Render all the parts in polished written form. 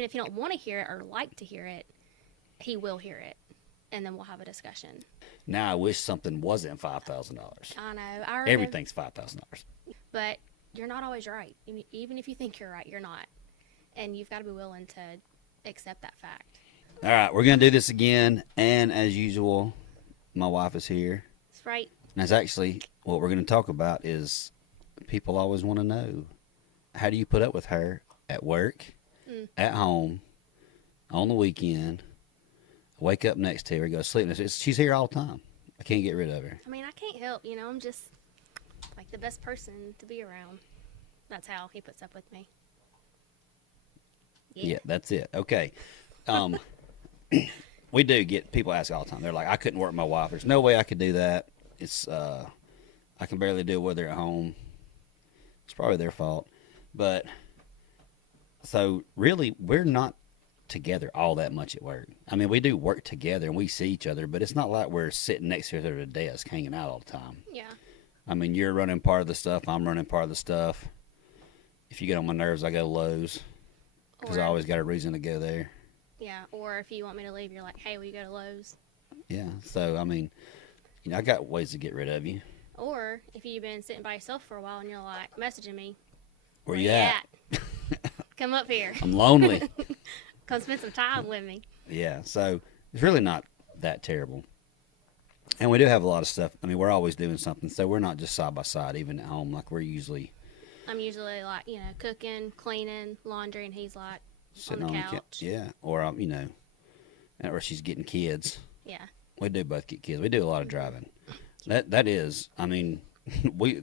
even if you don't want to hear it or like to hear it, he will hear it, and then we'll have a discussion. Now I wish something wasn't $5,000. I know. I remember, Everything's $5,000. but you're not always right. Even if you think you're right, you're not, and you've got to be willing to accept that fact. All right, we're gonna do this again, and as usual, my wife is here. That's right. And that's actually what we're gonna talk about. Is people always want to know, how do you put up with her at work, at home, on the weekend? Wake up next to her, go to sleep. She's here all the time. I can't get rid of her. I mean, I can't help. I'm just like the best person to be around. That's how he puts up with me. Yeah, that's it. Okay. We do get people ask all the time. They're like, I couldn't work with my wife. There's no way I could do that. It's I can barely do it when they're at home. It's probably their fault. But so really, we're not together all that much at work. I mean, we do work together and we see each other, but it's not like we're sitting next to each other at a desk hanging out all the time. Yeah. I mean, you're running part of the stuff. I'm running part of the stuff. If you get on my nerves, I go to Lowe's because I always got a reason to go there. Yeah, or if you want me to leave, you're like, hey, will you go to Lowe's? Yeah, so, I mean, I got ways to get rid of you. Or if you've been sitting by yourself for a while and you're like messaging me, Where you at? Come up here. I'm lonely. Come spend some time with me. Yeah, so it's really not that terrible. And we do have a lot of stuff. I mean, we're always doing something, so we're not just side by side, even at home. Like, we're usually... I'm usually like, cooking, cleaning, laundry, and he's like sitting on the couch. Yeah, or, or she's getting kids. Yeah. We do both get kids. We do a lot of driving. That is, I mean,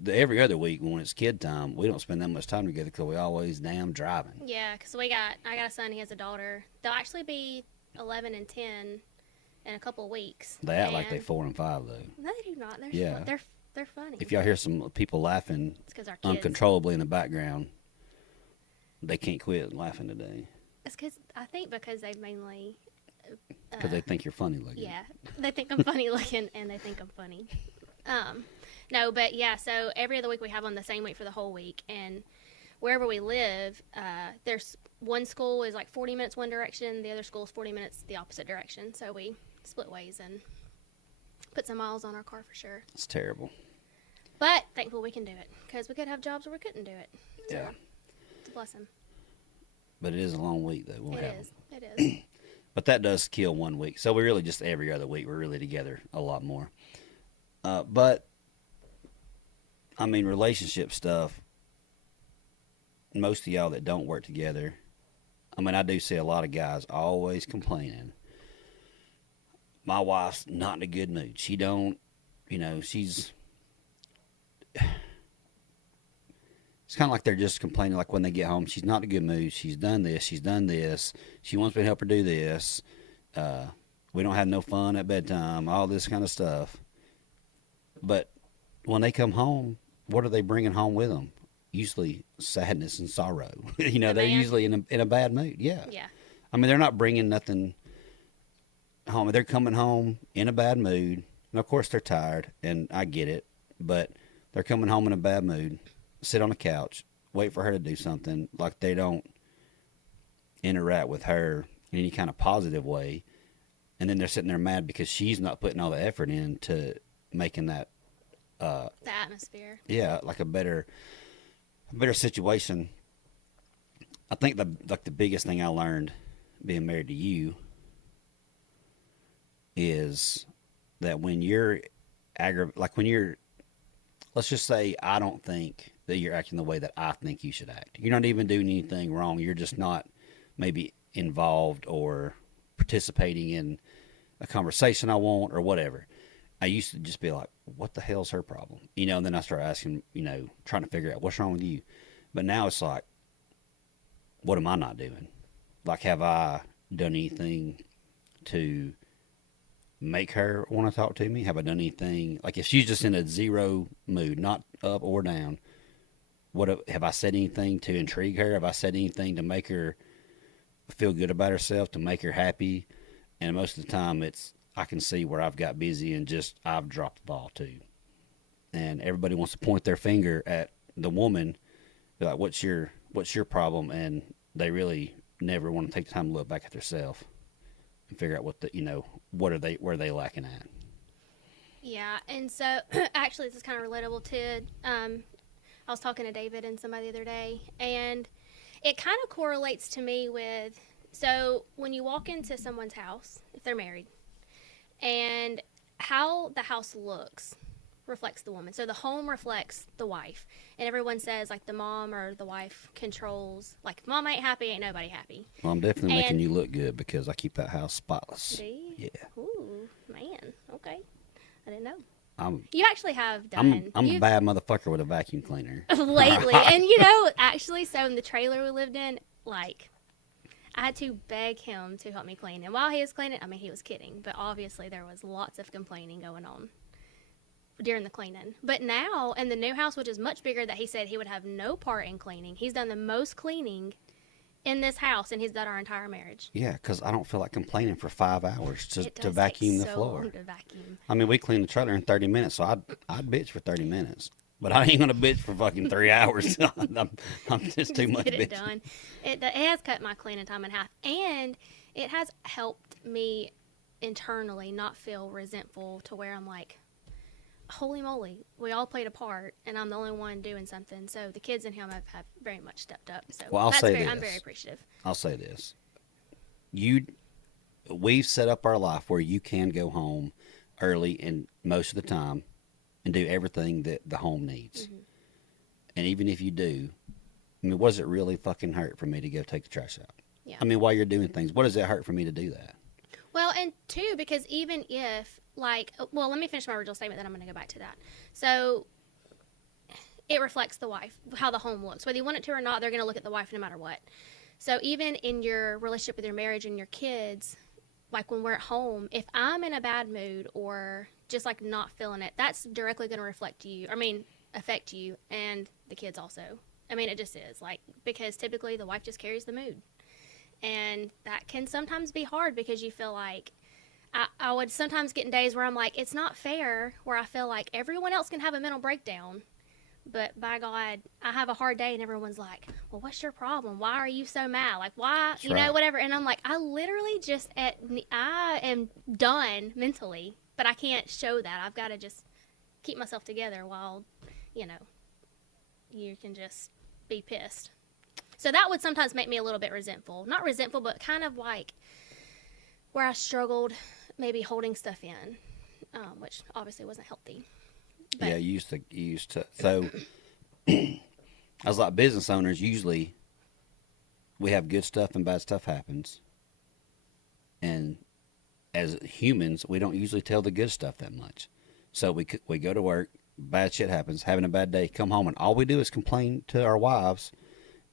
every other week when it's kid time, we don't spend that much time together because we always damn driving. Yeah, because I got a son, he has a daughter. They'll actually be 11 and 10 in a couple of weeks. They act like they're 4 and 5 though. No, they do not. They're funny. If y'all hear some people laughing it's 'cause our kids. uncontrollably in the background, they can't quit laughing today. It's because they mainly. Because they think you're funny looking. Yeah, they think I'm funny looking, and they think I'm funny. No, but yeah. So every other week we have on the same week for the whole week, and wherever we live, there's one school is like 40 minutes one direction, the other school is 40 minutes the opposite direction. So we split ways and put some miles on our car for sure. It's terrible. But thankful we can do it because we could have jobs where we couldn't do it. So, Yeah. it's a blessing. But it is a long week though. It is. But that does kill 1 week. So we really just every other week we're really together a lot more. But I mean, relationship stuff. Most of y'all that don't work together, I mean, I do see a lot of guys always complaining. My wife's not in a good mood. She don't, she's. It's kind of like they're just complaining, like when they get home, she's not in a good mood. She's done this. She's done this. She wants me to help her do this. We don't have no fun at bedtime, all this kind of stuff. But when they come home, what are they bringing home with them? Usually sadness and sorrow. They're usually in a bad mood. Yeah. Yeah. I mean, they're not bringing nothing home. They're coming home in a bad mood. And, of course, they're tired, and I get it. But they're coming home in a bad mood. Sit on the couch, wait for her to do something, like they don't interact with her in any kind of positive way, and then they're sitting there mad because she's not putting all the effort into making that the atmosphere. Yeah, like a better situation. I think the biggest thing I learned being married to you is that when you're let's just say I don't think that you're acting the way that I think you should act. You're not even doing anything wrong. You're just not maybe involved or participating in a conversation I want or whatever. I used to just be like, what the hell's her problem? And then I start asking, trying to figure out what's wrong with you. But now it's like, what am I not doing? Like, have I done anything to make her want to talk to me? Have I done anything? Like, if she's just in a zero mood, not up or down, have I said anything to intrigue her? Have I said anything to make her feel good about herself, to make her happy? And most of the time I can see where I've got busy and just I've dropped the ball too. And everybody wants to point their finger at the woman, be like, what's your problem? And they really never want to take the time to look back at themselves and figure out what the, where are they lacking at. Yeah, and so actually, this is kind of relatable to. I was talking to David and somebody the other day, and it kind of correlates to me with. So when you walk into someone's house, if they're married, and how the house looks reflects the woman. So the home reflects the wife, and everyone says like the mom or the wife controls. Like if mom ain't happy, ain't nobody happy. Well, I'm definitely making you look good because I keep that house spotless. Do you? Yeah. Ooh, man. Okay, I didn't know. I'm You actually have done. I'm a You've- bad motherfucker with a vacuum cleaner. lately. And actually, so in the trailer we lived in, like, I had to beg him to help me clean. And while he was cleaning, I mean, he was kidding, but obviously there was lots of complaining going on during the cleaning. But now, in the new house, which is much bigger, that he said he would have no part in cleaning, he's done the most cleaning in this house, and he's done our entire marriage. Yeah, because I don't feel like complaining for 5 hours It to does take vacuum the so floor. long to vacuum. I mean, we cleaned the trailer in 30 minutes, so I'd bitch for 30 minutes. But I ain't gonna bitch for fucking 3 hours. I'm just too much Get it bitch. done. It has cut my cleaning time in half, and it has helped me internally not feel resentful to where I'm like, holy moly, we all played a part, and I'm the only one doing something. So the kids and him have very much stepped up. So Well, I'll say I'm this. very appreciative. I'll say this: we've set up our life where you can go home early and most of the time and do everything that the home needs. Mm-hmm. And even if you do, I mean, was it really fucking hurt for me to go take the trash out? Yeah. I mean, while you're doing things, what does it hurt for me to do that? Well, and two, because even if, like, well, let me finish my original statement, then I'm going to go back to that. So it reflects the wife, how the home looks. Whether you want it to or not, they're going to look at the wife no matter what. So even in your relationship with your marriage and your kids, like when we're at home, if I'm in a bad mood or just like not feeling it, that's directly going to affect you and the kids also. I mean, it just is, like, because typically the wife just carries the mood. And that can sometimes be hard because you feel like, I would sometimes get in days where I'm like, it's not fair, where I feel like everyone else can have a mental breakdown. But by God, I have a hard day and everyone's like, well, what's your problem? Why are you so mad? Like, why, That's right. whatever. And I'm like, I literally I am done mentally, but I can't show that. I've got to just keep myself together while, you can just be pissed. So that would sometimes make me a little bit resentful. Not resentful, but kind of like where I struggled maybe holding stuff in, which obviously wasn't healthy. But, Yeah, you used to. So, as like business owners, usually we have good stuff and bad stuff happens. And as humans, we don't usually tell the good stuff that much. So we go to work, bad shit happens, having a bad day, come home, and all we do is complain to our wives.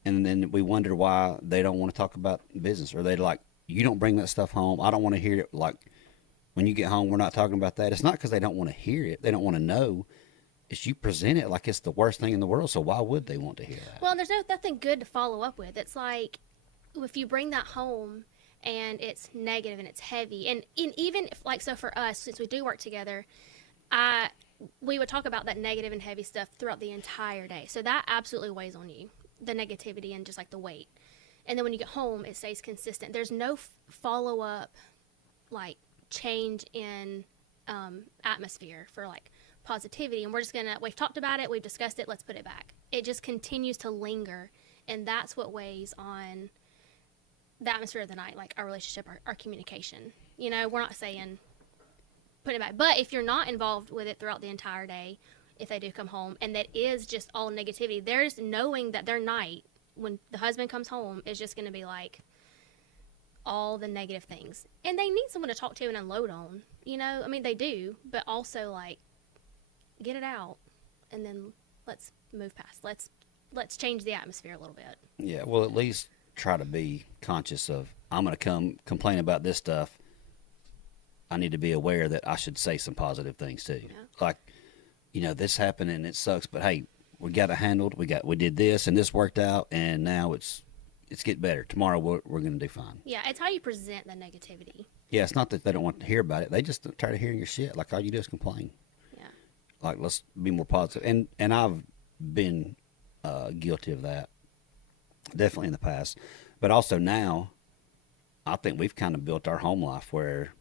And then we wonder why they don't want to talk about business, or they're like, you don't bring that stuff home. I don't want to hear it. Like, when you get home, we're not talking about that. It's not because they don't want to hear it. They don't want to know. It's you present it like it's the worst thing in the world. So why would they want to hear that? well, and there's nothing good to follow up with. It's like if you bring that home and it's negative and it's heavy, and even if, like, so for us, since we do work together, we would talk about that negative and heavy stuff throughout the entire day. So that absolutely weighs on you, the negativity and just like the weight. And then when you get home, it stays consistent. There's no follow up, like, change in atmosphere for like positivity, and we've talked about it, we've discussed it, let's put it back. It just continues to linger, and that's what weighs on the atmosphere of the night, like our relationship, our communication. We're not saying put it back, but if you're not involved with it throughout the entire day, if they do come home and that is just all negativity, there's knowing that their night when the husband comes home is just going to be like all the negative things, and they need someone to talk to and unload on. I mean, they do, but also, like, get it out, and then let's move past. Let's change the atmosphere a little bit. Yeah, well, at least try to be conscious of, I'm going to come complain about this stuff. I need to be aware that I should say some positive things too. Yeah. Like, this happened and it sucks, but hey, we got it handled. We did this and this worked out, and now it's getting better. Tomorrow we're going to do fine. Yeah, it's how you present the negativity. Yeah, it's not that they don't want to hear about it. They just tired of hearing your shit. Like, all you do is complain. Yeah. Like, let's be more positive. And I've been guilty of that, definitely in the past. But also now, I think we've kind of built our home life where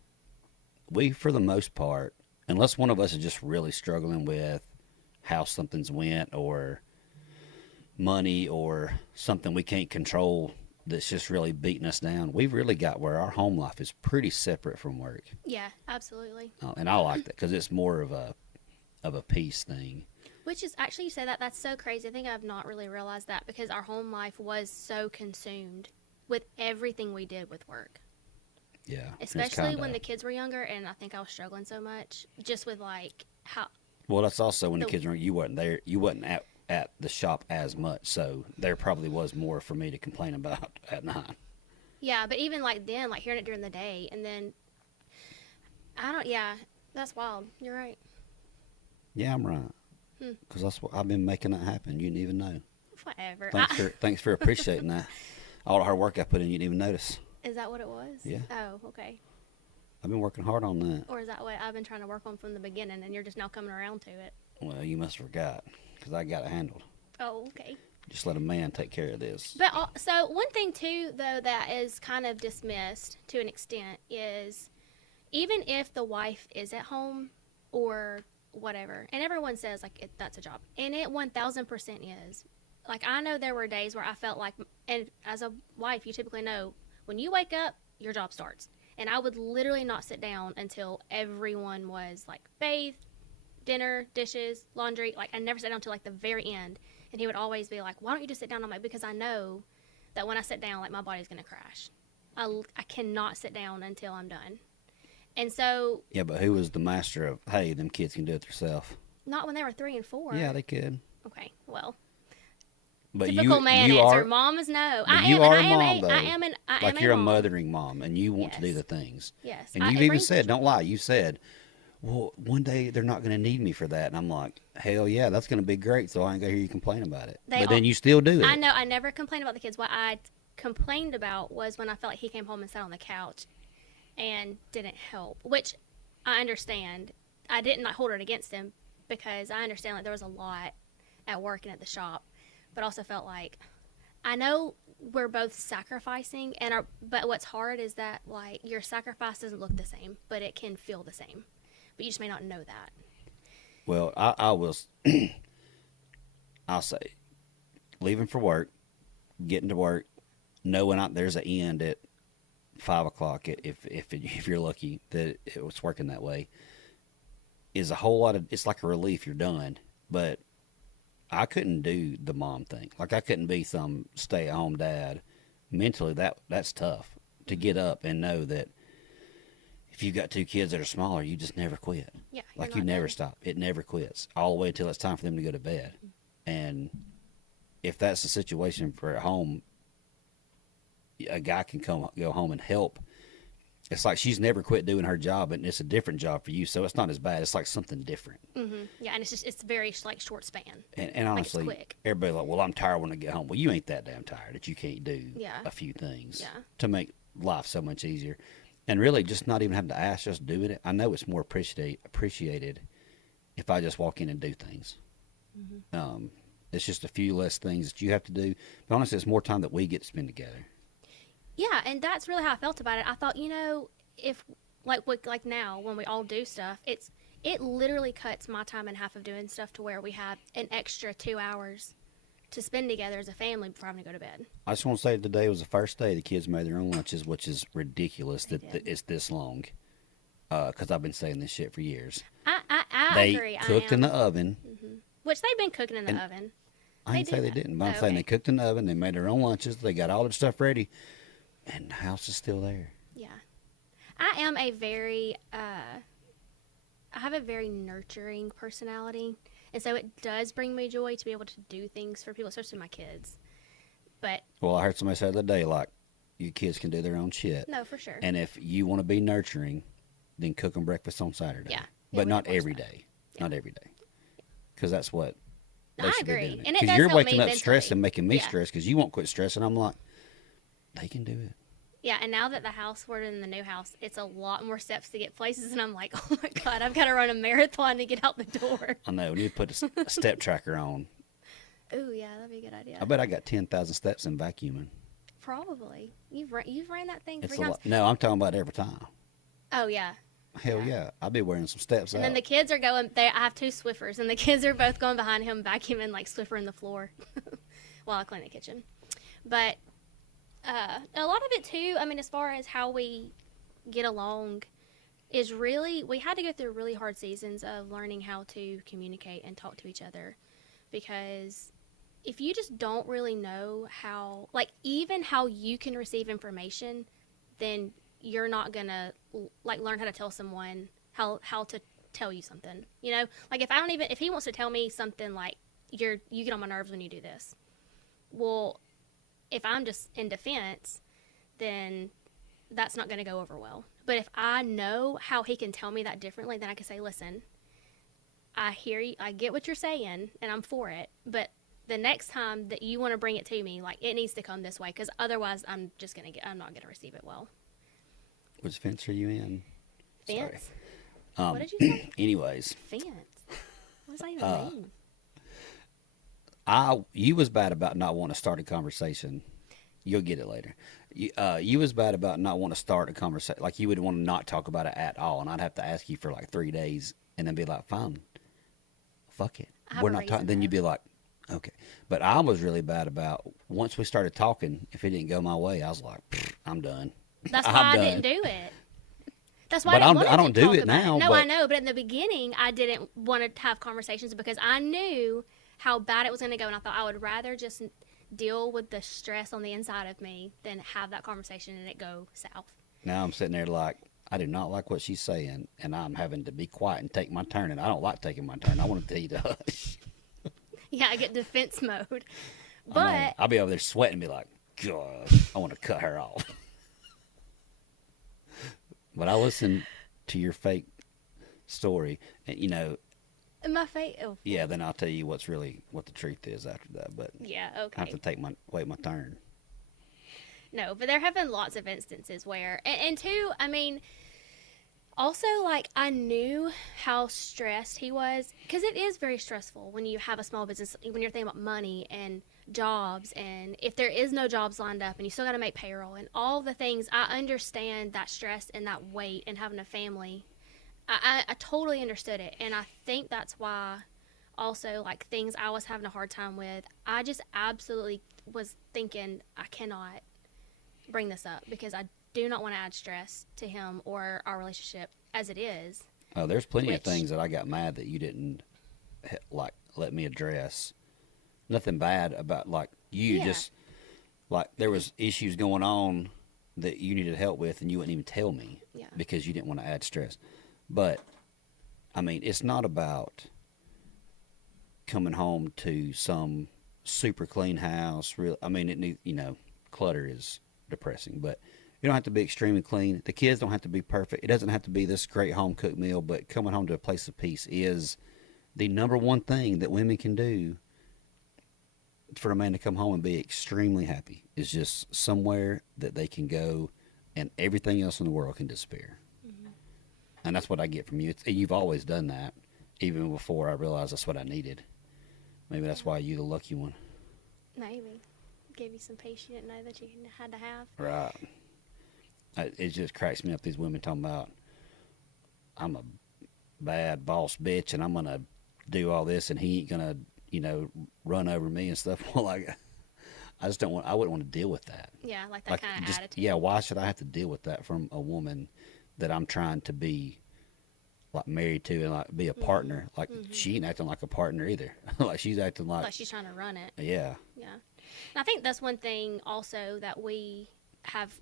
we, for the most part, unless one of us is just really struggling with how something's went or money or something we can't control that's just really beating us down, we've really got where our home life is pretty separate from work. Yeah, absolutely. And I like that because it's more of a peace thing. Which is actually, you say that, that's so crazy. I think I've not really realized that because our home life was so consumed with everything we did with work. Yeah. Especially when the kids were younger, and I think I was struggling so much just with like how. Well, that's also when the kids were, you wasn't there, you wasn't at the shop as much, so there probably was more for me to complain about at night. Yeah, but even like then, like hearing it during the day, and then yeah, that's wild. You're right. Yeah, I'm right. Because that's what I've been making that happen. You didn't even know. Whatever. Thanks for appreciating that. All the hard work I put in, you didn't even notice. Is that what it was? Yeah. Oh, okay. I've been working hard on that. Or is that what I've been trying to work on from the beginning, and you're just now coming around to it? Well, you must have forgot because I got it handled. Oh, okay. Just let a man take care of this. But so one thing too, though, that is kind of dismissed to an extent is even if the wife is at home or whatever, and everyone says like that's a job, and it 1000% is. Like I know there were days where I felt like, and as a wife, you typically know when you wake up, your job starts, and I would literally not sit down until everyone was like bathed, dinner, dishes, laundry. Like I never sat down until like the very end. And he would always be like, why don't you just sit down? I'm like, because I know that when I sit down, like my body's going to crash. I cannot sit down until I'm done. And so. Yeah, but who was the master of, hey, them kids can do it themselves? Not when they were 3 and 4. Yeah, they could. Okay, well. But typical man answer. Mom is no. You are a mom, though. I am like you're a mom. mothering mom, and you want to do the things. Yes. And you've even said, don't lie, you said, well, one day they're not going to need me for that. And I'm like, hell yeah, that's going to be great. So I ain't going to hear you complain about it. But then you still do it. I know. I never complained about the kids. What I complained about was when I felt like he came home and sat on the couch and didn't help, which I understand. I didn't hold it against him because I understand like there was a lot at work and at the shop, but also felt like I know we're both sacrificing, but what's hard is that like your sacrifice doesn't look the same, but it can feel the same. But you just may not know that. Well, I was, I'll say, leaving for work, getting to work, knowing there's an end at 5 o'clock, if you're lucky that it was working that way, is a whole lot of, it's like a relief you're done. But I couldn't do the mom thing. Like I couldn't be some stay-at-home dad. Mentally, that's tough to get up and know that if you've got 2 kids that are smaller, you just never quit. Yeah, like you never stop. It never quits all the way until it's time for them to go to bed. And if that's the situation for at home, a guy can go home and help. It's like she's never quit doing her job, and it's a different job for you, so it's not as bad. It's like something different. Mm-hmm. Yeah, and it's very like short span. And honestly, like everybody's like, well, I'm tired when I get home. Well, you ain't that damn tired that you can't do a few things to make life so much easier. And really, just not even having to ask, just doing it. I know it's more appreciated if I just walk in and do things. Mm-hmm. It's just a few less things that you have to do. But honestly, it's more time that we get to spend together. Yeah, and that's really how I felt about it. I thought, if like now when we all do stuff, it literally cuts my time in half of doing stuff to where we have an extra 2 hours to spend together as a family before I'm going to go to bed. I just want to say today was the first day the kids made their own lunches, which is ridiculous that it's this long. Because I've been saying this shit for years. I agree. They cooked in the oven. Mm-hmm. Which they've been cooking in the oven. I didn't say they didn't, but I'm saying they cooked in the oven. They made their own lunches. They got all their stuff ready. And the house is still there. Yeah. I am I have a very nurturing personality. And so it does bring me joy to be able to do things for people, especially my kids. Well, I heard somebody say the other day, like, your kids can do their own shit. No, for sure. And if you want to be nurturing, then cook them breakfast on Saturday. Yeah. But not every day. Yeah. Not every day. Because that's what they should agree. be doing. And it because does you're help waking me up stressed mentally. and making me stressed because you won't quit stressing. I'm like, they can do it. Yeah, and now that we're in the new house, it's a lot more steps to get places, and I'm like, oh my God, I've got to run a marathon to get out the door. I know. We need to put a step tracker on. Ooh, yeah, that'd be a good idea. I bet I got 10,000 steps in vacuuming. Probably. You've ran that thing It's 3 a times. lot. No, I'm talking about every time. Oh yeah. Hell Yeah. yeah. I'll be wearing some steps And out. then the kids are going. I have 2 Swiffers, and the kids are both going behind him, vacuuming like Swiffering the floor while I clean the kitchen. But a lot of it too. I mean, as far as how we get along, is really we had to go through really hard seasons of learning how to communicate and talk to each other, because if you just don't really know how, like, even how you can receive information, then you're not gonna like learn how to tell someone how to tell you something. You know, like if he wants to tell me something like you get on my nerves when you do this. Well, if I'm just in defense, then that's not going to go over well. But if I know how he can tell me that differently, then I can say, listen, I hear you, I get what you're saying, and I'm for it. But the next time that you want to bring it to me, like, it needs to come this way, because otherwise I'm not going to receive it well. Which fence are you in? Fence? Sorry. What did you say? Anyways, Fence. What does that even mean? you was bad about not wanting to start a conversation. You'll get it later. You was bad about not wanting to start a conversation. Like, you would want to not talk about it at all, and I'd have to ask you for like 3 days, and then be like, "Fine, fuck it, I have we're a not talking." reason, Then you'd though. be like, "Okay," but I was really bad about once we started talking. If it didn't go my way, I was like, "I'm done." That's I'm why I done. didn't do it. That's why But I I'm- didn't I want don't to do talk it about now, No, but- I know, but in the beginning, I didn't want to have conversations because I knew how bad it was going to go, and I thought I would rather just deal with the stress on the inside of me than have that conversation and it go south. Now I'm sitting there like, I do not like what she's saying, and I'm having to be quiet and take my turn, and I don't like taking my turn. I want to tell you to hush. Yeah, I get defense mode. I know. But I'll be over there sweating and be like, God, I want to cut her off. But I listened to your fake story, and my face. Oh, yeah, then I'll tell you what the truth is after that. But yeah, I have okay. to wait my turn. No, but there have been lots of instances where, and two, I mean, also, like, I knew how stressed he was, because it is very stressful when you have a small business, when you're thinking about money and jobs, and if there is no jobs lined up and you still got to make payroll and all the things. I understand that stress and that weight and having a family. I totally understood it, and I think that's why also, like, things I was having a hard time with, I just absolutely was thinking I cannot bring this up because I do not want to add stress to him or our relationship as it is. Oh, there's plenty of Which- things that I got mad that you didn't like let me address. Nothing bad about like you Yeah. just like there was issues going on that you needed help with and you wouldn't even tell me Yeah. because you didn't want to add stress. But I mean, it's not about coming home to some super clean house. Real, I mean, it need clutter is depressing, but you don't have to be extremely clean. The kids don't have to be perfect. It doesn't have to be this great home cooked meal, but coming home to a place of peace is the number one thing that women can do for a man to come home and be extremely happy. Is just somewhere that they can go and everything else in the world can disappear. And that's what I get from you. You've always done that, even before I realized that's what I needed. Maybe that's why you're the lucky one. Maybe. Gave you some peace you didn't know that you had to have. Right. It just cracks me up, these women talking about, I'm a bad boss bitch and I'm going to do all this and he ain't going to, run over me and stuff. Well, I just I wouldn't want to deal with that. Yeah, like that kind of just, attitude. yeah, why should I have to deal with that from a woman that I'm trying to be like married to and like be a partner? Like she ain't acting like a partner either. Like she's acting like Like she's trying to run it. yeah. Yeah. And I think that's one thing also that we have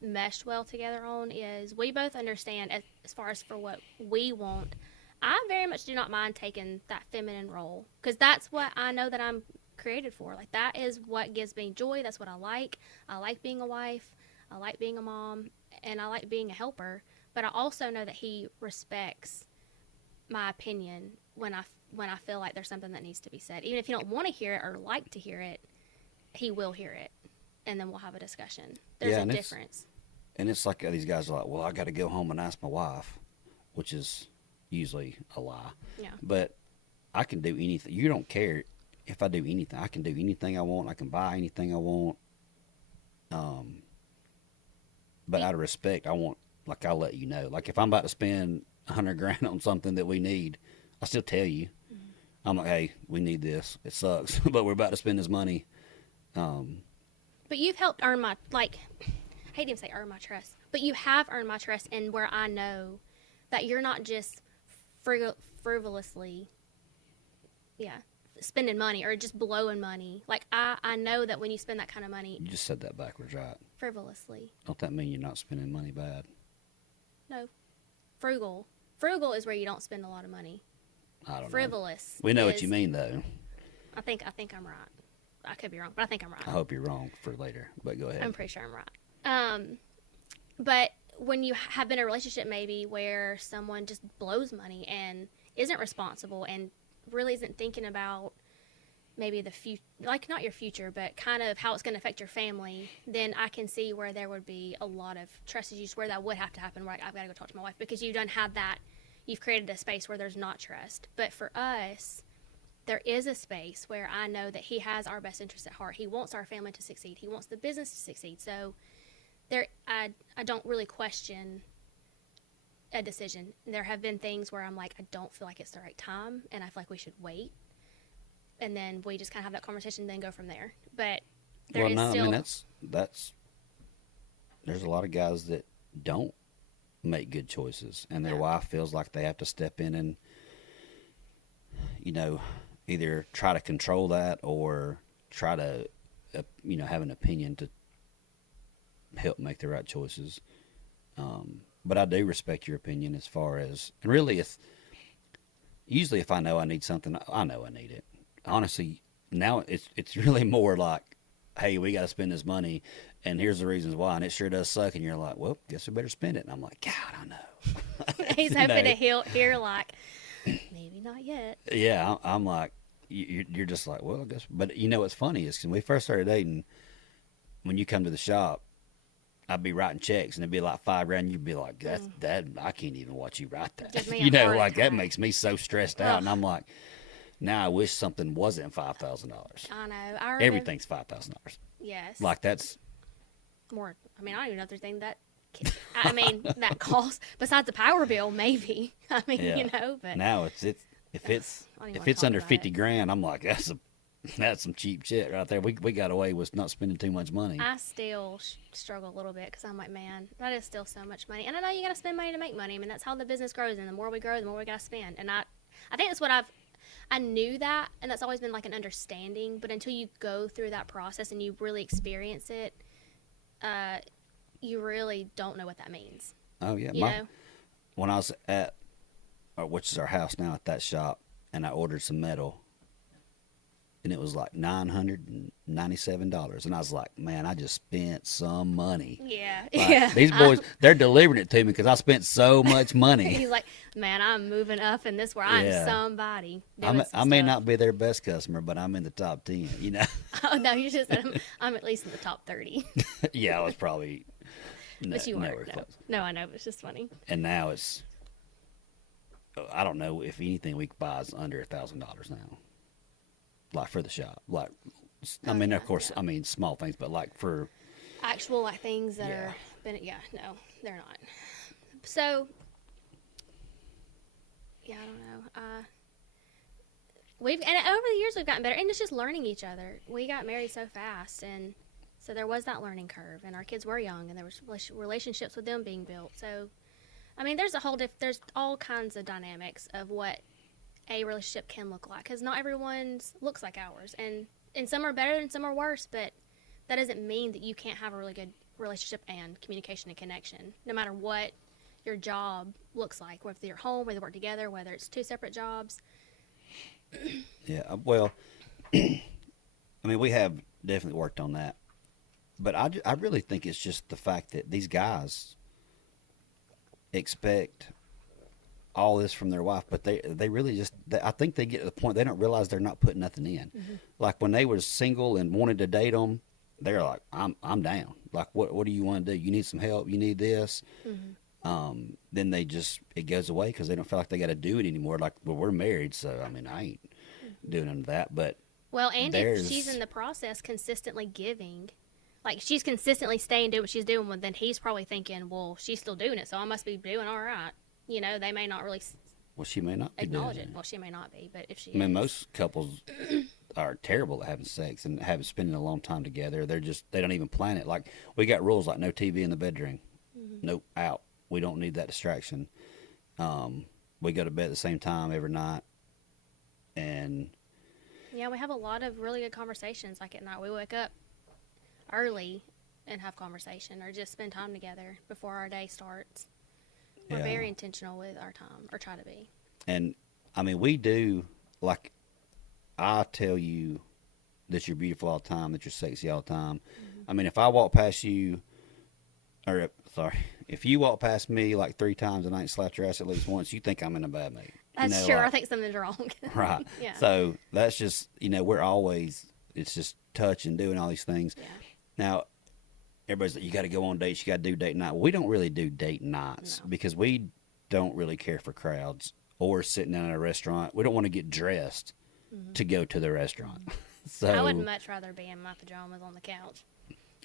meshed well together on is we both understand as far as for what we want. I very much do not mind taking that feminine role because that's what I know that I'm created for. Like, that is what gives me joy. That's what I like. I like being a wife. I like being a mom, and I like being a helper. But I also know that he respects my opinion when I feel like there's something that needs to be said. Even if you don't want to hear it or like to hear it, he will hear it, and then we'll have a discussion. There's Yeah, a and it's- difference. And it's like these guys are like, well, I got to go home and ask my wife, which is usually a lie. Yeah. But I can do anything. You don't care if I do anything. I can do anything I want. I can buy anything I want. But out of respect, I'll let you know. Like if I'm about to spend 100 grand on something that we need, I'll still tell you. I'm like, hey, we need this. It sucks, but we're about to spend this money. But you've helped earn my, like, I hate to even say earn my trust, but you have earned my trust in where I know that you're not just frivolously, spending money or just blowing money. Like, I know that when you spend that kind of money You just said that backwards, right? frivolously, Don't that mean you're not spending money bad? no, frugal. Frugal is where you don't spend a lot of money. I don't know. Frivolous. We know what is- you mean, though. I think I'm right. I could be wrong, but I think I'm right. I hope you're wrong for later, but go ahead. I'm pretty sure I'm right. But when you have been in a relationship maybe where someone just blows money and isn't responsible and really isn't thinking about maybe the future, like not your future, but kind of how it's going to affect your family, then I can see where there would be a lot of trust issues where that would have to happen. Where I've got to go talk to my wife because you don't have that. You've created a space where there's not trust. But for us, there is a space where I know that he has our best interests at heart. He wants our family to succeed. He wants the business to succeed. So I don't really question a decision. There have been things where I'm like, I don't feel like it's the right time, and I feel like we should wait. And then we just kind of have that conversation, and then go from there. But there is still. I mean that's. There's a lot of guys that don't make good choices, and their wife feels like they have to step in and, either try to control that or try to, have an opinion to help make the right choices. But I do respect your opinion as far as, and really, usually if I know I need something, I know I need it. Honestly, now it's really more like, hey, we got to spend this money, and here's the reasons why, and it sure does suck. And you're like, well, guess we better spend it. And I'm like, God, I know. He's hoping to hear like, maybe not yet. Yeah, I'm like, you're just like, well, I guess. But what's funny is when we first started dating, when you come to the shop, I'd be writing checks and it'd be like $5,000. And you'd be like, that I can't even watch you write that. Gives me a heart like that attack. makes me so stressed out. And I'm like, now I wish something wasn't $5,000. I know. I remember, Everything's $5,000. Yes. Like that's more. I mean, I don't even know if there's anything that. That costs besides the power bill, maybe. I mean, but now if it's I don't even if wanna it's talk under about 50 it. grand, I'm like, that's some cheap shit right there. We got away with not spending too much money. I still struggle a little bit because I'm like, man, that is still so much money. And I know you got to spend money to make money. I mean, that's how the business grows. And the more we grow, the more we got to spend. And I think that's what I knew that. And that's always been like an understanding. But until you go through that process and you really experience it, you really don't know what that means. Oh yeah, You know? when I was at, which is our house now, at that shop, and I ordered some metal, and it was like $997, and I was like, man, I just spent some money. Yeah. Like, Yeah. these boys, they're delivering it to me because I spent so much money. He's like, man, I'm moving up in this where I'm Yeah. somebody. I doing some may stuff." not be their best customer, but I'm in the top 10. Oh, no, you just said I'm at least in the top 30. Yeah, I was probably. But you nowhere weren't. No. close. No, I know, but it's just funny. And now it's, I don't know if anything we could buy is under $1,000 now. Like for the shop, like, I mean, of course, I mean small things, but like for Actual like things that Yeah. are no, they're not. So yeah, I don't know. And over the years we've gotten better, and it's just learning each other. We got married so fast, and so there was that learning curve, and our kids were young, and there was relationships with them being built. So, I mean, there's there's all kinds of dynamics of what a relationship can look like, because not everyone's looks like ours, and some are better and some are worse, but that doesn't mean that you can't have a really good relationship and communication and connection, no matter what your job looks like, whether you're home, whether you work together, whether it's two separate jobs. yeah, well, I mean, we have definitely worked on that, but I really think it's just the fact that these guys expect all this from their wife, but they really just, I think they get to the point they don't realize they're not putting nothing in. Mm-hmm. Like when they was single and wanted to date them, they're like, I'm down. Like, what do you want to do? You need some help? You need this? Mm-hmm. Then it goes away because they don't feel like they got to do it anymore. Like, well, we're married, so I mean, I ain't doing none of that. But Well, and if There's- she's in the process consistently giving, Like she's consistently staying doing what she's doing, well, then he's probably thinking, well, she's still doing it, so I must be doing all right. You know, they may not really Well, she may not be acknowledge doing it. it. Well, she may not be, but if she I mean, is, most couples are terrible at having sex and having spending a long time together. They don't even plan it. Like we got rules like no TV in the bedroom, nope, out. We don't need that distraction. We go to bed at the same time every night, and yeah, we have a lot of really good conversations. Like at night, we wake up early and have conversation, or just spend time together before our day starts. We're Yeah. very intentional with our time, or try to be. And I mean, we do, like, I tell you that you're beautiful all the time, that you're sexy all the time. I mean, if I walk past you, or, sorry, if you walk past me like 3 times and I ain't slapped your ass at least once, you think I'm in a bad mood. That's know, true. I like- think something's wrong. Right. Yeah. So that's just, we're always, it's just touch and doing all these things. Yeah. Now, everybody's like, you got to go on dates, you got to do date night. Well, we don't really do date nights No. because we don't really care for crowds or sitting down at a restaurant. We don't want to get dressed to go to the restaurant. So I would much rather be in my pajamas on the couch.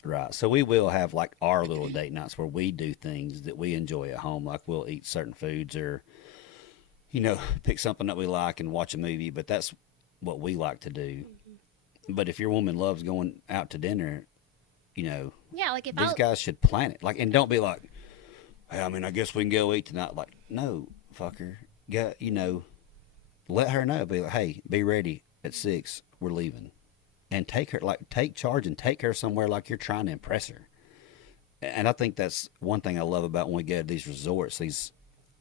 right. So we will have like our little date nights where we do things that we enjoy at home. Like we'll eat certain foods or, pick something that we like and watch a movie. But that's what we like to do. But if your woman loves going out to dinner, Yeah, like if these guys should plan it. Like, and don't be like, hey, I mean, I guess we can go eat tonight. Like, no, fucker. Let her know. Be like, hey, be ready at 6. We're leaving. And take charge and take her somewhere like you're trying to impress her. And I think that's one thing I love about when we go to these resorts, these,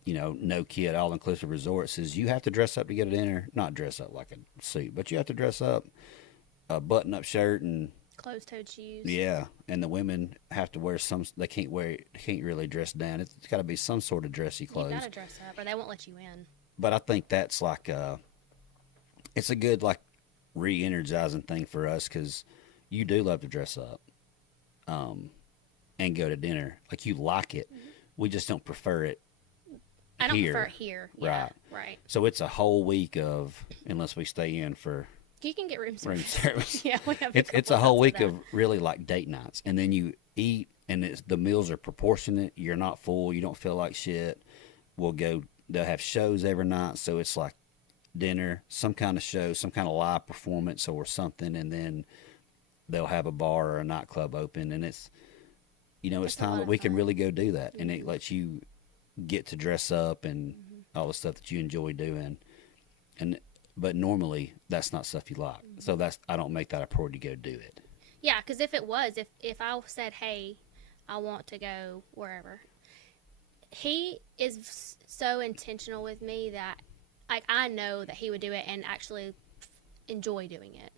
no kid, all inclusive resorts, is you have to dress up to go to dinner. Not dress up like a suit, but you have to dress up, a button up shirt and, closed-toed shoes. yeah, and the women have to wear they can't really dress down. It's got to be some sort of dressy You clothes. gotta dress up, or they won't let you in. But I think that's like it's a good like re-energizing thing for us because you do love to dress up, and go to dinner. Like you like it. We just don't prefer it. I don't Here. prefer it here. Yeah, right. So it's a whole week of, unless we stay in for You can get room room service. service. Yeah, we have. It's a couple whole nights week that. of really like date nights, and then you eat, and the meals are proportionate. You're not full. You don't feel like shit. They'll have shows every night, so it's like dinner, some kind of show, some kind of live performance or something, and then they'll have a bar or a nightclub open, and it's it's It's a time lot that of we can fun. really go do that, and it lets you get to dress up and all the stuff that you enjoy doing, but normally that's not stuff you like, so I don't make that a priority to go do it. Yeah, because if it was, if I said, hey, I want to go wherever, he is so intentional with me that, like, I know that he would do it and actually enjoy doing it.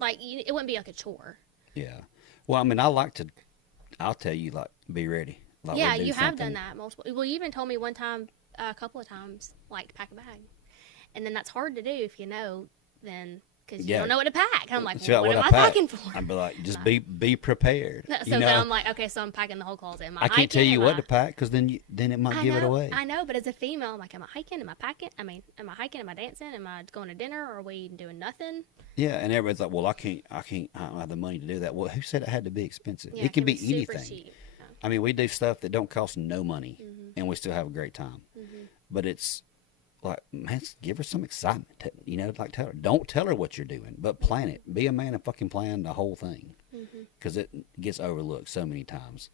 Like, it wouldn't be like a chore. Yeah. Well, I mean, I'll tell you, like, be ready. Like, Yeah, we'll do you have something. done that multiple. Well, you even told me one time, a couple of times, like, to pack a bag. And then that's hard to do if you know, then, because you Yeah. don't know what to pack. And I'm like, It's well, about what am I I pack. packing for? I'd be like, just No. be prepared. So you know, then I'm like, okay, so I'm packing the whole closet. Am I I can't hiking? tell you Am what I- to pack because then it might give it away. I know, but as a female, I'm like, am I hiking? Am I packing? I mean, am I hiking? Am I dancing? Am I going to dinner? Or are we doing nothing? Yeah, and everybody's like, well, I don't have the money to do that. Well, who said it had to be expensive? Yeah, it can be super anything. cheap. Yeah. I mean, we do stuff that don't cost no money, Mm-hmm. and we still have a great time. But it's like, man, give her some excitement. Like don't tell her what you're doing, but plan it. Be a man and fucking plan the whole thing, because it gets overlooked so many times.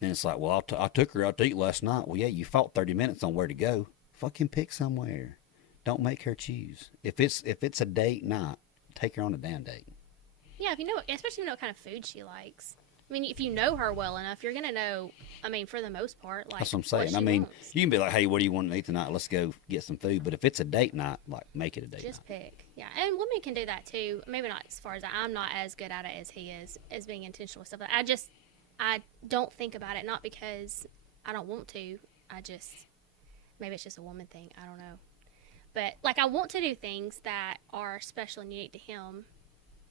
And it's like, well, I took her out to eat last night. Well, yeah, you fought 30 minutes on where to go. Fucking pick somewhere. Don't make her choose. If it's a date night, take her on a damn date. Yeah, if you know, especially if you know what kind of food she likes. I mean, if you know her well enough, you're gonna know. I mean, for the most part, like That's what I'm saying. she I mean, wants. you can be like, hey, what do you want to eat tonight? Let's go get some food. But if it's a date night, like, make it a date Just night. pick. Yeah, and women can do that too. Maybe not as far as I'm not as good at it as he is, as being intentional with stuff. I don't think about it, not because I don't want to. Maybe it's just a woman thing. I don't know. But like, I want to do things that are special and unique to him,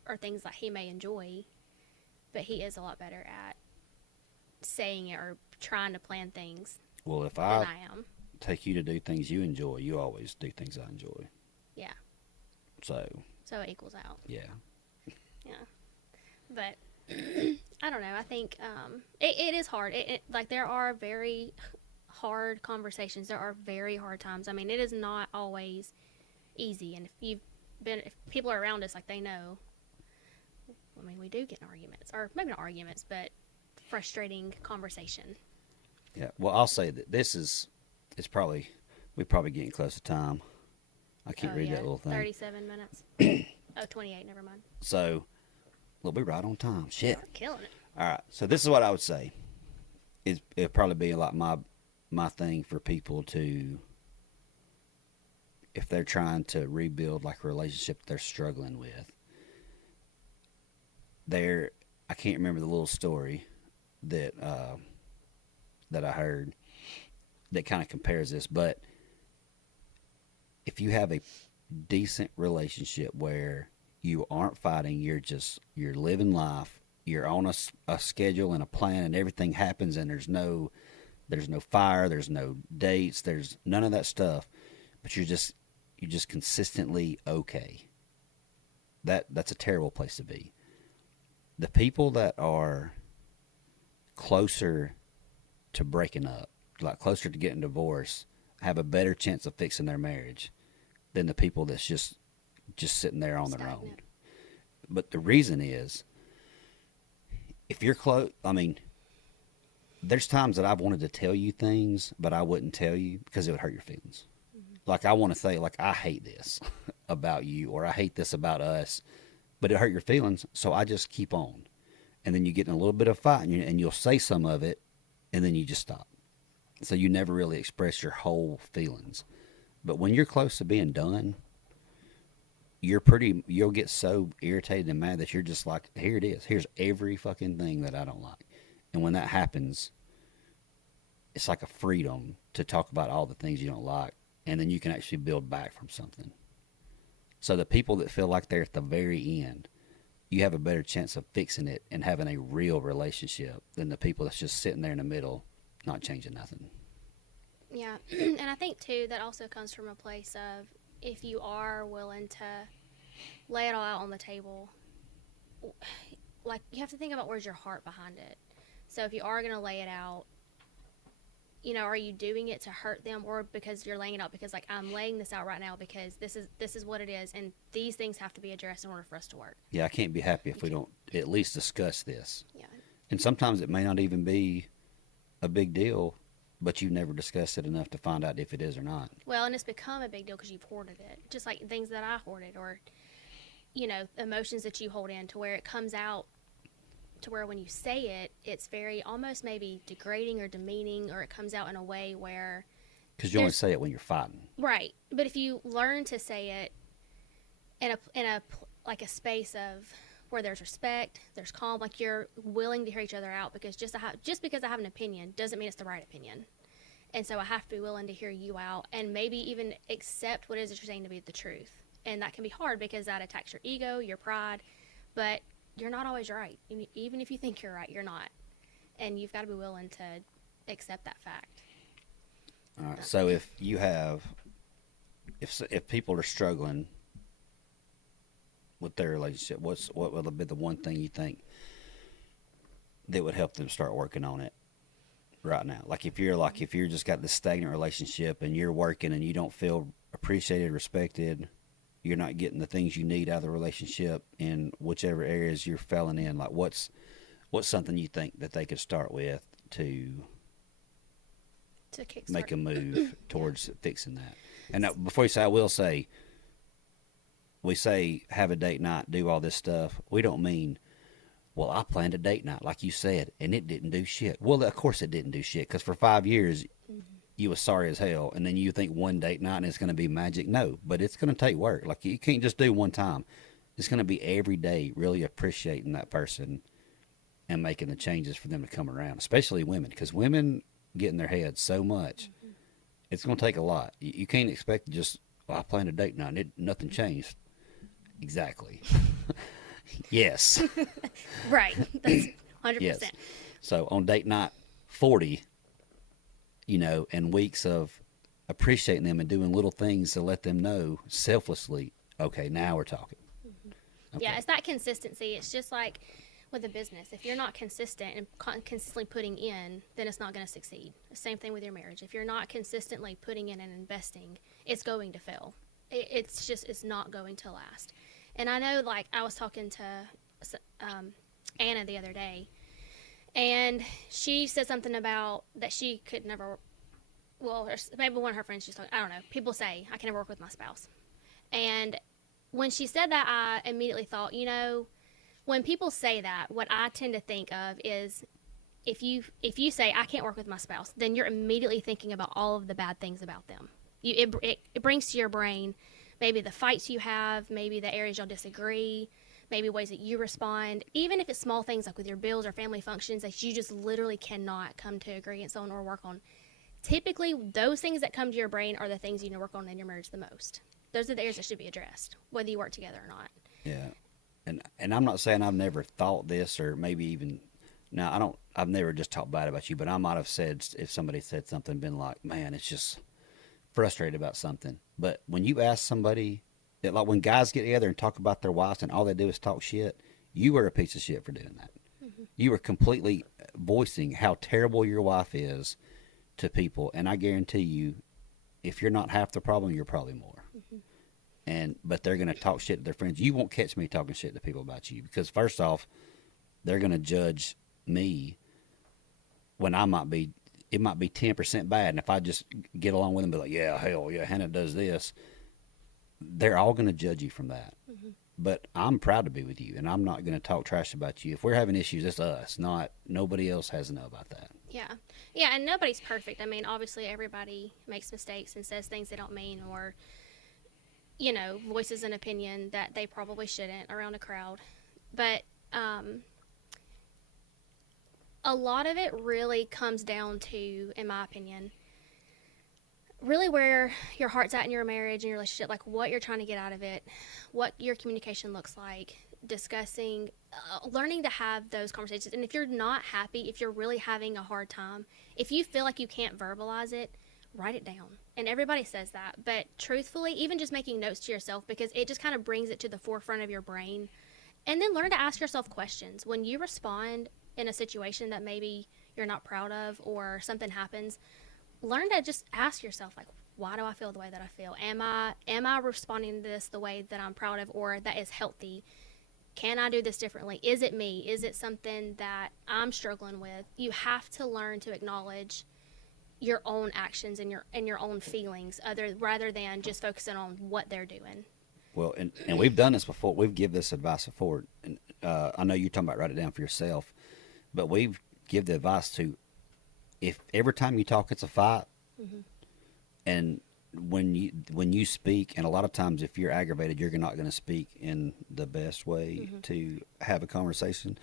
or things that he may enjoy. But he is a lot better at saying it or trying to plan things Well, if than I I am. take you to do things you enjoy, you always do things I enjoy. Yeah. So, So it equals out. yeah. Yeah. But I don't know. I think it is hard. Like there are very hard conversations. There are very hard times. I mean, it is not always easy. And if people are around us, like they know. I mean, we do get in arguments, or maybe not arguments, but frustrating conversation. Yeah. Well, I'll say that it's probably, we're probably getting close to time. I can't read that little thing. 37 minutes. Oh, 28, never mind. So, we'll be right on time. Shit. We're killing it. All right. So this is what I would say. It'd probably be like my thing for people to, if they're trying to rebuild like a relationship they're struggling with. I can't remember the little story that that I heard that kind of compares this, but if you have a decent relationship where you aren't fighting, you're living life, you're on a schedule and a plan, and everything happens, and there's no fire, there's no dates, there's none of that stuff, but you're just consistently okay. That's a terrible place to be. The people that are closer to breaking up, like closer to getting divorced, have a better chance of fixing their marriage than the people that's just sitting there on their own. But the reason is, if you're close, I mean, there's times that I've wanted to tell you things, but I wouldn't tell you because it would hurt your feelings. Mm-hmm. Like I want to say, like, I hate this about you, or I hate this about us, but it hurt your feelings, so I just keep on. And then you get in a little bit of fight, and you'll say some of it, and then you just stop. So you never really express your whole feelings. But when you're close to being done, you'll get so irritated and mad that you're just like, here it is. Here's every fucking thing that I don't like. And when that happens, it's like a freedom to talk about all the things you don't like, and then you can actually build back from something. So the people that feel like they're at the very end, you have a better chance of fixing it and having a real relationship than the people that's just sitting there in the middle, not changing nothing. Yeah, and I think too that also comes from a place of, if you are willing to lay it all out on the table, like you have to think about where's your heart behind it. So if you are going to lay it out, you know, are you doing it to hurt them, or because you're laying it out because, like, I'm laying this out right now because this is what it is, and these things have to be addressed in order for us to work. Yeah, I can't be happy if we don't at least discuss this. Yeah. And sometimes it may not even be a big deal, but you've never discussed it enough to find out if it is or not. Well, and it's become a big deal because you've hoarded it, just like things that I hoarded, or, you know, emotions that you hold in, to where it comes out, to where when you say it, it's very almost maybe degrading or demeaning, or it comes out in a way where... Because you only say it when you're fighting. Right. But if you learn to say it in a like a space of where there's respect, there's calm, like you're willing to hear each other out, because just because I have an opinion doesn't mean it's the right opinion. And so I have to be willing to hear you out, and maybe even accept what it is that you're saying to be the truth. And that can be hard because that attacks your ego, your pride, but you're not always right. Even if you think you're right, you're not. And you've got to be willing to accept that fact. All right. So if you have, if people are struggling with their relationship, what would be the one thing you think that would help them start working on it right now? Like if you're just got this stagnant relationship and you're working and you don't feel appreciated, respected, you're not getting the things you need out of the relationship in whichever areas you're failing in, like what's something you think that they could start with to make a move towards fixing that? And now, before you say, I will say, we say have a date night, do all this stuff. We don't mean, well, I planned a date night, like you said, and it didn't do shit. Well, of course it didn't do shit, because for 5 years, you was sorry as hell, and then you think one date night and it's going to be magic. No, but it's going to take work. Like, you can't just do one time. It's going to be every day really appreciating that person and making the changes for them to come around, especially women, because women get in their heads so much. It's going to take a lot. You can't expect to just, well, I planned a date night and nothing changed. Exactly. Yes. Right. That's 100%. Yes. So on date night 40, you know, and weeks of appreciating them and doing little things to let them know selflessly, okay, now we're talking. Okay. Yeah, it's that consistency. It's just like with a business. If you're not consistent and consistently putting in, then it's not going to succeed. Same thing with your marriage. If you're not consistently putting in and investing, it's going to fail. It's not going to last. And I know, like, I was talking to Anna the other day, and she said something about that she could never, well, maybe one of her friends, she's talking, I don't know, people say, I can never work with my spouse. And when she said that, I immediately thought, when people say that, what I tend to think of is if you say, I can't work with my spouse, then you're immediately thinking about all of the bad things about them. It brings to your brain maybe the fights you have, maybe the areas you'll disagree, maybe ways that you respond, even if it's small things like with your bills or family functions that you just literally cannot come to agreement on or work on. Typically, those things that come to your brain are the things you need to work on in your marriage the most. Those are the areas that should be addressed, whether you work together or not. Yeah. And I'm not saying I've never thought this, or maybe even now I've never just talked bad about you, but I might have said, if somebody said something, been like, man, it's just frustrated about something. But when you ask somebody, like when guys get together and talk about their wives and all they do is talk shit, you were a piece of shit for doing that. Mm-hmm. You were completely voicing how terrible your wife is to people, and I guarantee you, if you're not half the problem, you're probably more. Mm-hmm. But they're going to talk shit to their friends. You won't catch me talking shit to people about you, because first off, they're going to judge me when it might be 10% bad. And if I just get along with them, be like, yeah, hell yeah, Hannah does this, they're all going to judge you from that. Mm-hmm. But I'm proud to be with you, and I'm not going to talk trash about you. If we're having issues, it's us, not nobody else has to know about that. Yeah. Yeah, and nobody's perfect. I mean, obviously everybody makes mistakes and says things they don't mean, or voices an opinion that they probably shouldn't around a crowd. But a lot of it really comes down to, in my opinion, really where your heart's at in your marriage and your relationship, like what you're trying to get out of it, what your communication looks like, discussing, learning to have those conversations. And if you're not happy, if you're really having a hard time, if you feel like you can't verbalize it, write it down. And everybody says that, but truthfully, even just making notes to yourself, because it just kind of brings it to the forefront of your brain. And then learn to ask yourself questions. When you respond in a situation that maybe you're not proud of, or something happens, learn to just ask yourself, like, why do I feel the way that I feel? Am I responding to this the way that I'm proud of, or that is healthy? Can I do this differently? Is it me? Is it something that I'm struggling with? You have to learn to acknowledge your own actions and your own feelings, rather than just focusing on what they're doing. Well, and we've done this before. We've given this advice before. And I know you're talking about write it down for yourself, but we've give the advice to, if every time you talk it's a fight, mm-hmm. and when you speak, and a lot of times if you're aggravated, you're not going to speak in the best way mm-hmm. to have a conversation.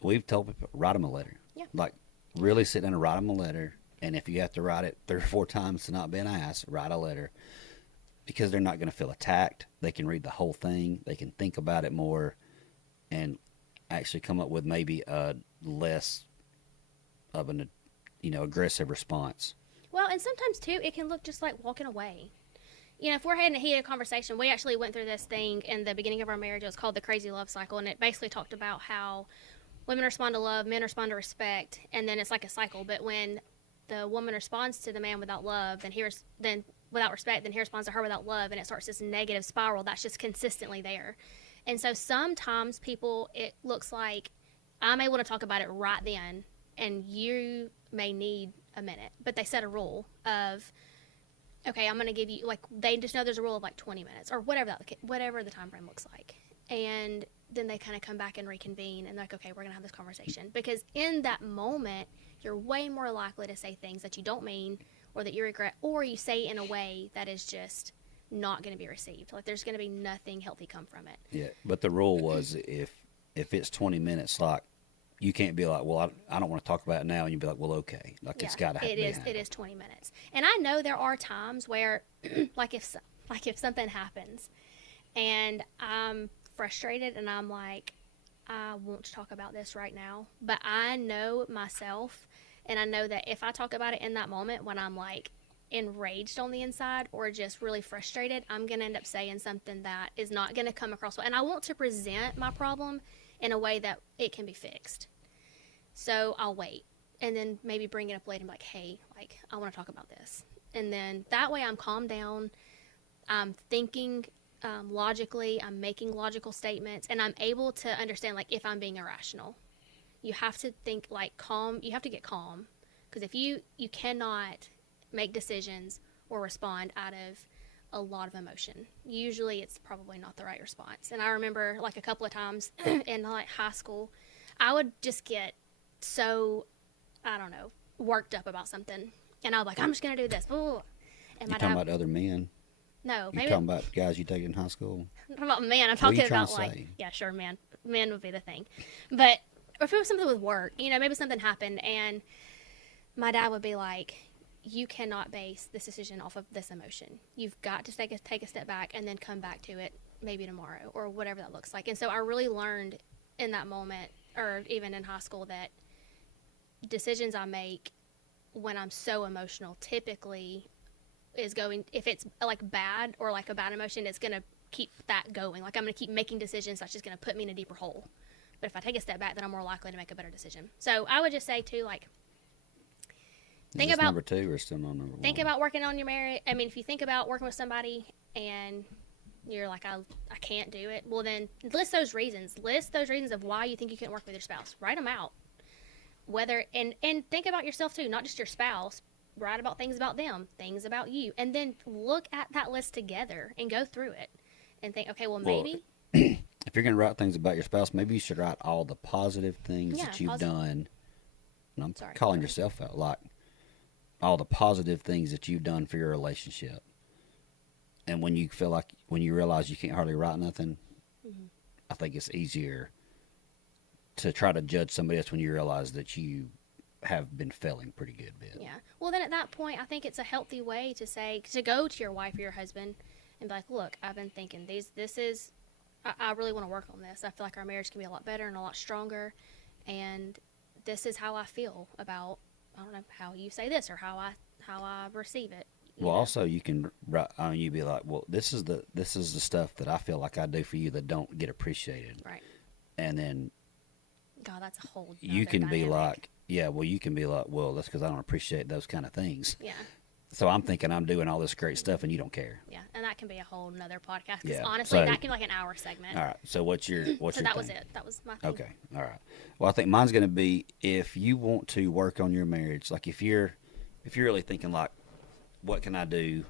We've told people, write them a letter. Yeah. Like, really sit down and write them a letter. And if you have to write it 3 or 4 times to not be an ass, write a letter. Because they're not going to feel attacked. They can read the whole thing. They can think about it more and actually come up with maybe a less of an aggressive response. Well, and sometimes, too, it can look just like walking away. If we're having a heated conversation, we actually went through this thing in the beginning of our marriage. It was called the Crazy Love Cycle, and it basically talked about how women respond to love, men respond to respect, and then it's like a cycle. But when the woman responds to the man without love, then without respect, then he responds to her without love, and it starts this negative spiral that's just consistently there. And so sometimes it looks like I'm able to talk about it right then, and you may need a minute. But they set a rule of, okay, I'm going to give you, like, they just know there's a rule of like 20 minutes or whatever the time frame looks like. And then they kind of come back and reconvene, and they're like, okay, we're going to have this conversation. Because in that moment, you're way more likely to say things that you don't mean, or that you regret, or you say in a way that is just not going to be received. Like, there's going to be nothing healthy come from it. Yeah, but the rule was if it's 20 minutes, like, you can't be like, well, I don't want to talk about it now, and you'd be like, well, okay. Like, yeah, it's got to happen. It is 20 minutes. And I know there are times where, like if something happens, and I'm frustrated, and I'm like, I want to talk about this right now, but I know myself, and I know that if I talk about it in that moment when I'm like enraged on the inside or just really frustrated, I'm going to end up saying something that is not going to come across well. And I want to present my problem in a way that it can be fixed. So I'll wait and then maybe bring it up later and be like, hey, like, I want to talk about this. And then that way I'm calmed down. I'm thinking logically. I'm making logical statements. And I'm able to understand, like, if I'm being irrational. You have to think, like, calm. You have to get calm. Because if you cannot make decisions or respond out of a lot of emotion. Usually it's probably not the right response. And I remember, like, a couple of times in, like, high school, I would just get so, I don't know, worked up about something. And I was like, I'm just going to do this. Ooh. And You talking about other men? No. You Maybe talking about guys you take in high school? I'm talking about men. I'm What are you talking trying about, to like, say? yeah, sure, men. Men would be the thing. But, or if it was something with work, you know, maybe something happened and my dad would be like, you cannot base this decision off of this emotion. You've got to take a step back and then come back to it maybe tomorrow or whatever that looks like. And so I really learned in that moment, or even in high school, that decisions I make when I'm so emotional typically is going, if it's like bad or like a bad emotion, it's going to keep that going. Like, I'm going to keep making decisions that's just going to put me in a deeper hole. But if I take a step back, then I'm more likely to make a better decision. So I would just say too, like, Is this number 2 or still not number 1? think about working on your marriage. I mean, if you think about working with somebody and you're like, I can't do it, well, then list those reasons. List those reasons of why you think you can't work with your spouse. Write them out. And think about yourself too, not just your spouse. Write about things about them, things about you, and then look at that list together and go through it and think, okay, well, maybe. If you're going to write things about your spouse, maybe you should write all the positive things Yeah, that you've positive. done. And I'm Sorry. calling yourself out, like all the positive things that you've done for your relationship. And when you realize you can't hardly write nothing, Mm-hmm. I think it's easier to try to judge somebody else when you realize that you have been failing pretty good bit. Yeah. Well, then at that point, I think it's a healthy way to say, to go to your wife or your husband and be like, look, I've been thinking I really want to work on this. I feel like our marriage can be a lot better and a lot stronger. And this is how I feel about, I don't know, how you say this or how I receive it. you Well, know? also you can write. I mean, you'd be like, well, this is the stuff that I feel like I do for you that don't get appreciated. Right. And then God, that's a whole you nother can be dynamic. like, yeah, well, you can be like, well, that's because I don't appreciate those kind of things. Yeah. So I'm thinking I'm doing all this great stuff and you don't care. Yeah. And that can be a whole nother podcast. Because Yeah, honestly, so- that can be like an hour segment. All right. So what's your So your that was thing? it. That was my thing. Okay. All right. Well, I think mine's going to be, if you want to work on your marriage, like if you're really thinking like, what can I do?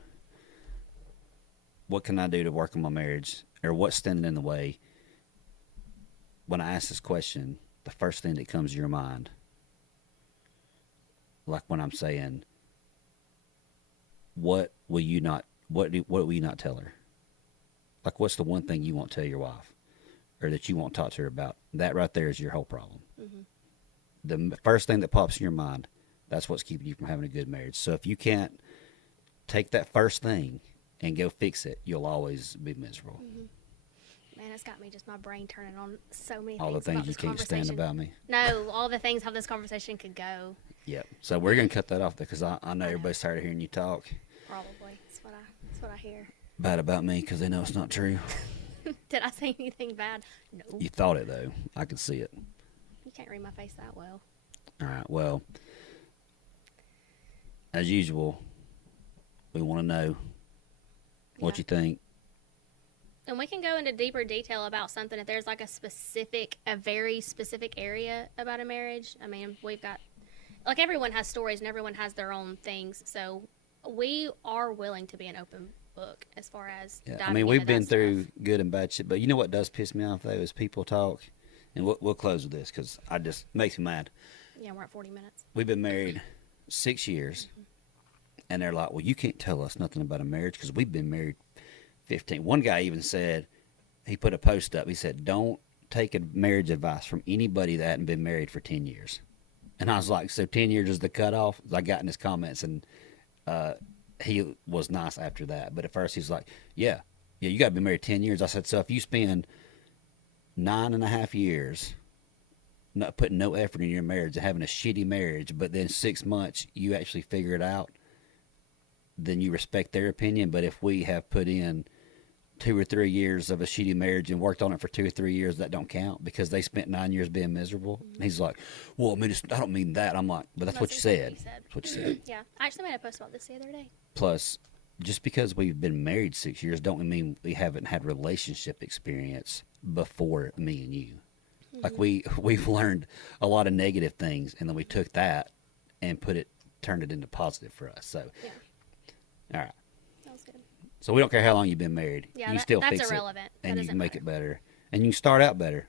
What can I do to work on my marriage, or what's standing in the way? When I ask this question, the first thing that comes to your mind, like when I'm saying, what will you not tell her? Like, what's the one thing you won't tell your wife, or that you won't talk to her about? That right there is your whole problem. Mm-hmm. The first thing that pops in your mind, that's what's keeping you from having a good marriage. So if you can't take that first thing and go fix it, you'll always be miserable. Man, it's got me just my brain turning on so many All the things about things you this can't stand conversation. about me. No, all the things how this conversation could go. Yep. So we're gonna cut that off because I know know. everybody's tired of hearing you talk Probably. That's what I hear. bad about me because they know it's not true. Did I say anything bad? No. You thought it though. I could see it. You can't read my face that well. All right. Well, as usual, we want to know what Yeah. you think. And we can go into deeper detail about something if there's like a very specific area about a marriage. I mean, we've got, like, everyone has stories and everyone has their own things. So we are willing to be an open book as far as Yeah, I diving mean, we've into that been through stuff. good and bad shit, but you know what does piss me off though is people talk, and we'll close with this because I just makes me mad. Yeah, we're at 40 minutes. We've been married 6 years, and they're like, "Well, you can't tell us nothing about a marriage because we've been married 15." One guy even said, he put a post up. He said, "Don't take a marriage advice from anybody that hadn't been married for 10 years." And I was like, "So 10 years is the cutoff?" I got in his comments, and he was nice after that. But at first, he's like, "Yeah, you got to be married 10 years." I said, "So if you spend 9.5 years not putting no effort in your marriage and having a shitty marriage, but then 6 months you actually figure it out, then you respect their opinion. But if we have put in 2 or 3 years of a shitty marriage and worked on it for 2 or 3 years, that don't count because they spent 9 years being miserable. And he's like, well, I mean, I don't mean that. I'm like, but that's what you said. That's what you said. Yeah, I actually made a post about this the other day. Plus, just because we've been married 6 years don't mean we haven't had relationship experience before me and you. Like we've learned a lot of negative things, and then we took that and turned it into positive for us. So, Yeah, all right. that was good. So we don't care how long you've been married. Yeah, you still that's fix irrelevant. it, and That you can doesn't make it matter. better, and you can start out better.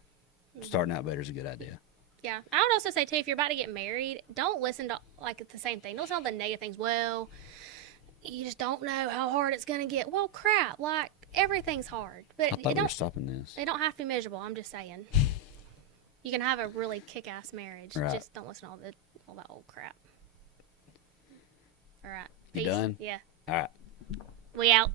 Starting out better is a good idea. Yeah, I would also say too, if you're about to get married, don't listen to like the same thing. Don't listen to all the negative things. Well, you just don't know how hard it's gonna get. Well, crap, like everything's hard, but I you thought we were don't. stopping this. They don't have to be miserable. I'm just saying. You can have a really kick-ass marriage. Right. Just don't listen to all that old crap. All right. You Peace. done? Yeah. All right. We out.